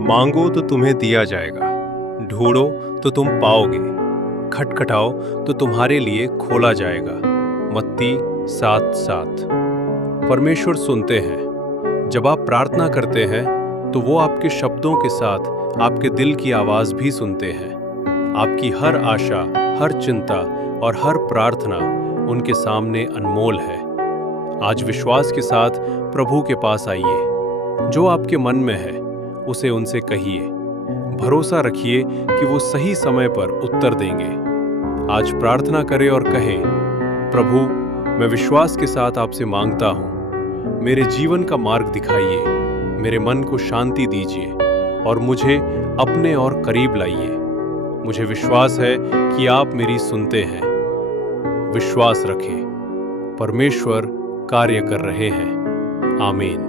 मांगो तो तुम्हें दिया जाएगा, ढूंढो तो तुम पाओगे, खटखटाओ तो तुम्हारे लिए खोला जाएगा। मत्ती 7:7। परमेश्वर सुनते हैं। जब आप प्रार्थना करते हैं तो वो आपके शब्दों के साथ आपके दिल की आवाज भी सुनते हैं। आपकी हर आशा, हर चिंता और हर प्रार्थना उनके सामने अनमोल है। आज विश्वास के साथ प्रभु के पास आइए। जो आपके मन में है उसे उनसे कहिए। भरोसा रखिए कि वो सही समय पर उत्तर देंगे। आज प्रार्थना करें और कहें, प्रभु, मैं विश्वास के साथ आपसे मांगता हूँ, मेरे जीवन का मार्ग दिखाइए, मेरे मन को शांति दीजिए और मुझे अपने और करीब लाइए। मुझे विश्वास है कि आप मेरी सुनते हैं। विश्वास रखें, परमेश्वर कार्य कर रहे हैं। आमीन।